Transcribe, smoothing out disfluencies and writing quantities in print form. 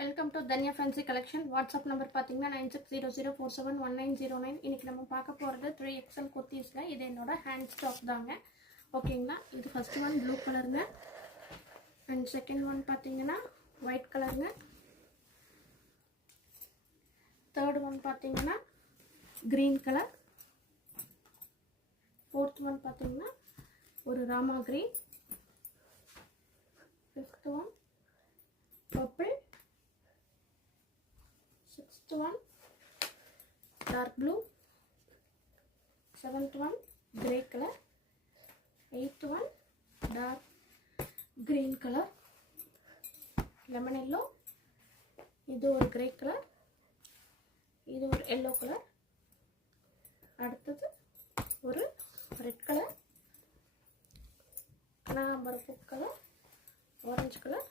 Welcome to Tanya fancy collection. WhatsApp number பார்த்தீங்கன்னா 9600471909. இன்றைக்கி நம்ம பார்க்க போகிறது 3XL குர்த்திஸ்ங்க. இது என்னோட ஹேண்ட் ஸ்டாக் தாங்க. ஓகேங்களா. இது ஃபஸ்ட்டு ஒன் ப்ளூ கலருங்க, அண்ட் செகண்ட் ஒன் பார்த்தீங்கன்னா ஒயிட் கலருங்க, தேர்ட் ஒன் பார்த்தீங்கன்னா க்ரீன் கலர், ஃபோர்த் ஒன் பார்த்தீங்கன்னா ஒரு Rama green, fifth one purple, sixth one dark blue, seventh one grey color, eighth one dark green color, lemon yellow, இது ஒரு grey color, இது ஒரு yellow color, அடுத்தது ஒரு red color, கனகாம்பர பூ color, orange color,